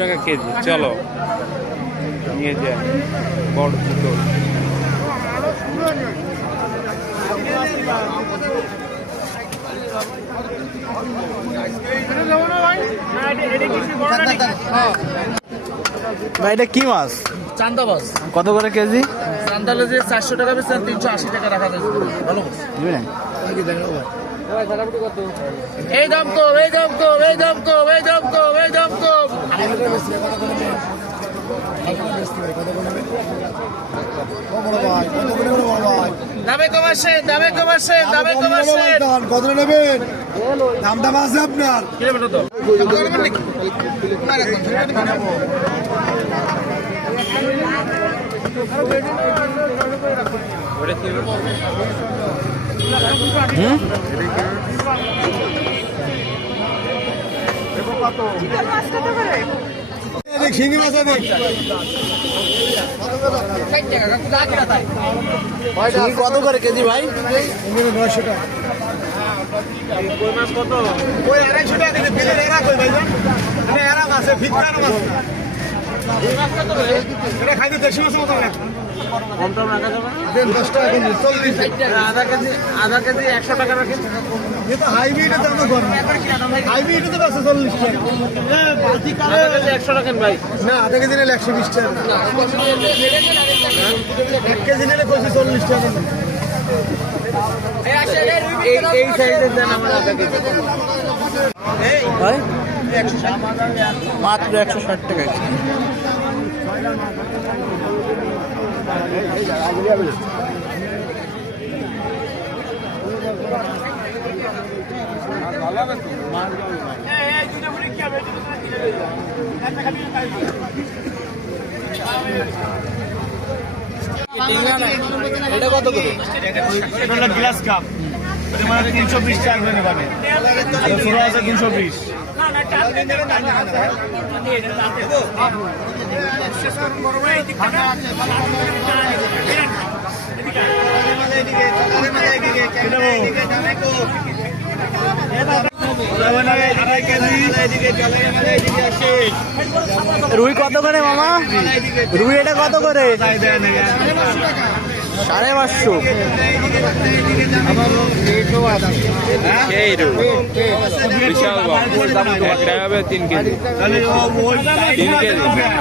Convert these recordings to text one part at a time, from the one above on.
টাকা কেজি। চলো নিয়ে যান বড় দুটো। ভাই এটা কি মাছ? চান্দা মাছ। কত করে কেজি? চান্দা যে 400 টাকা বেচছেন 380 টাকা রাখা যাবে। ভালো মাছ। এই দাম কম, এই দাম কম, এই দাম কম, এই দাম কম, এই দাম কম। দামে কম আসেন, দামে কম আসেন, দামে কম আসেন। কত নেবেন? দাম দাম আছে আপনার? শিঙি মাছ কত করে কেজি ভাই? 900 টাকা। কই মাছ কত? ওই 250 টাকা দিতে ফেলে এরা কই ভাই? মানে এরা মাছে ফিটকার মাছ। এটা খাইতে দেশি মাছ মতো না। কম টম রাখা যাবে না? দেন 10 টাকা করে 40 আধা কেজি 100 টাকা রাখেন। এটা হাইব্রিডে দাম কর না। হাইব্রিডে তো আছে 40 টাকা। আধা কেজি 100 রাখেন ভাই। না আধা কেজি নিলে 120 টাকা। 1 কেজি নিলে 40 টাকা। এই সাইজের দেন আমার আধা কেজি। ভাই মাত্র 160 টাকা। এটা কত করে? এটা হলো গ্লাস কাপ। এটা মানে 320 টাকা করে নেবেন। আর পুরো আছে 220। রুই কত করে মামা? রুই এটা কত করে? 550। সেই রুই বিশাল বড়। একটা হবে 3 কেজি, 3 কেজি, 3.5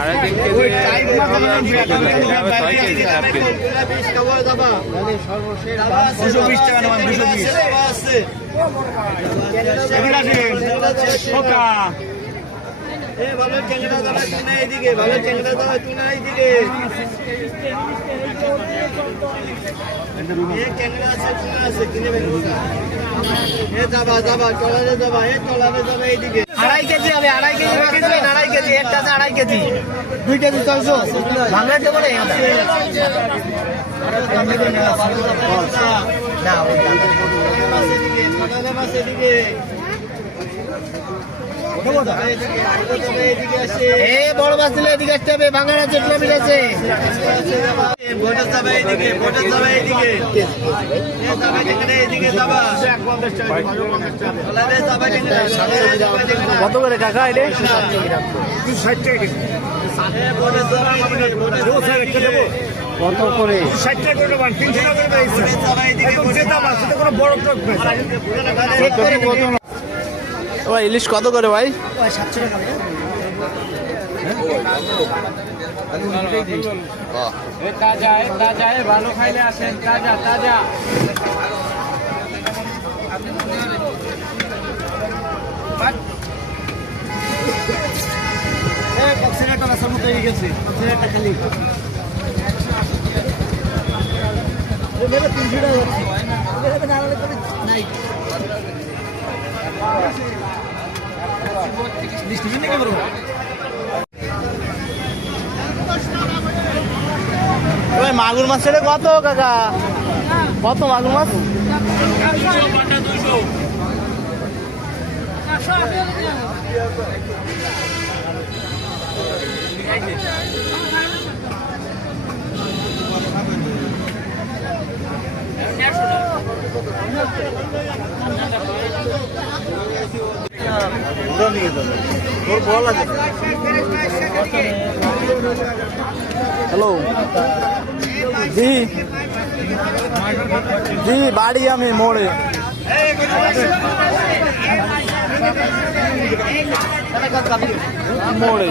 কেজি, এটা হবে 6 কেজি, 7 কেজি। 220 টাকা নেবেন, 220। ভালো চ্যাংড়া দাদা তুই এইদিকে, ভালো চ্যাংড়া দাদা তুই এইদিকে। চ্যাংড়া আছে, তুনা আছে, কিনে বের যাবা যাবা, চলারে যাবা, চলারে যাবা এইদিকে। 2.5 কেজি হবে, 2.5 কেজি রাখবেন, 2.5 কেজি, একটা আছে 2.5 কেজি। 2 কেজি 400। ভাঙা দেবো না? বড় মাছ দিলে এদিকে আসতে হবে, ভাঙার আছে, প্লাবিট আছে। কত করে কাকা এটা? 60 টাকা কেজি। কত করে? 60 টাকা করে নেবেন, 300 টাকা করে একদম জেতা মাছ, এটা কোনো বড় টক ভাই ইলিশ কত করে ভাই? 700 টাকা। তাজা তাজা ভালো খাইলে আসেন, তাজা তাজা। কক্সিনাটা রাস্তার মতো হয়ে গেছে, কক্সিনাটা খালি 300 টাকা নাই। মাগুর মাছ এটা কত কাকা? কত মাগুর মাছ? 200 হ্যালো জি জি বাড়ি আমি মোড়ে মোড়ে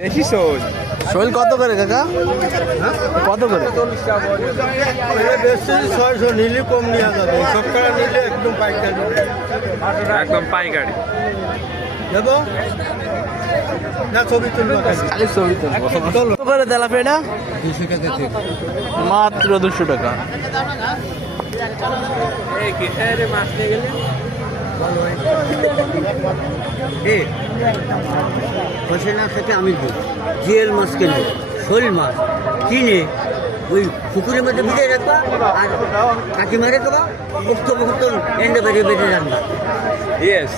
বেশি সহজ। শৈল কত করে কাকা? কত করে? 600 নিলে কম নেওয়া যাবে, সবটা নিলে একদম পাইকারি একদম পাইকারি দেবো না। ছবি তুলবো খালি ছবি তুলবো। কত করে তেলাপিয়াটা? 200 টাকা থেকে মাত্র 200 টাকা। মাছ নিয়ে গেলে হোসেনা থেকে আমি জিএল মাছ কিনে শোল মাছ কিনে ওই পুকুরের মধ্যে ভিজে রাখবা আর কাকি মারে দেবা, মুক্ত মুক্ত এন্ডে বেরিয়ে বেরিয়ে রাখবা। ইয়েস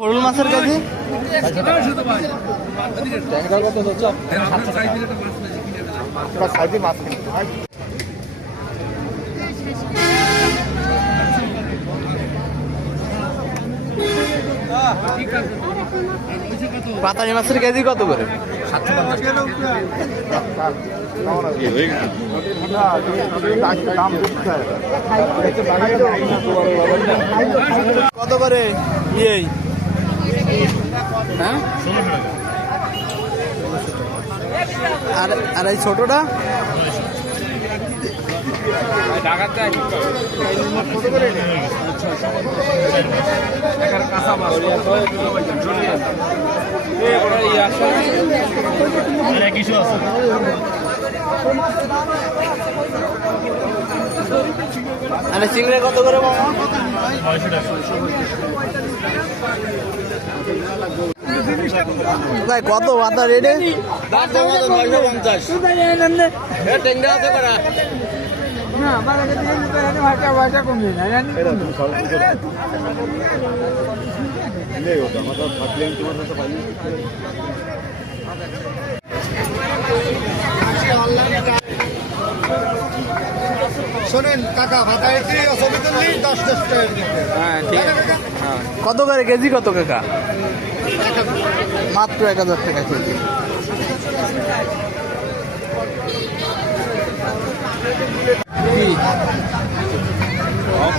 কোরল মাছের কেজি পাতানি মাছের কেজি কত করে? কত করে এই? হ্যাঁ আর এই ছোটটা আরে চিংড়ি কত করে মামা? ভাই কত বাতা রেটে? শোনেন কাকা, ভাতা ছবি তুললি 10 টাকা। হ্যাঁ ঠিক আছে। কত করে কেজি? কত কাকা? মাত্র 1000 টাকা কেজি। অফ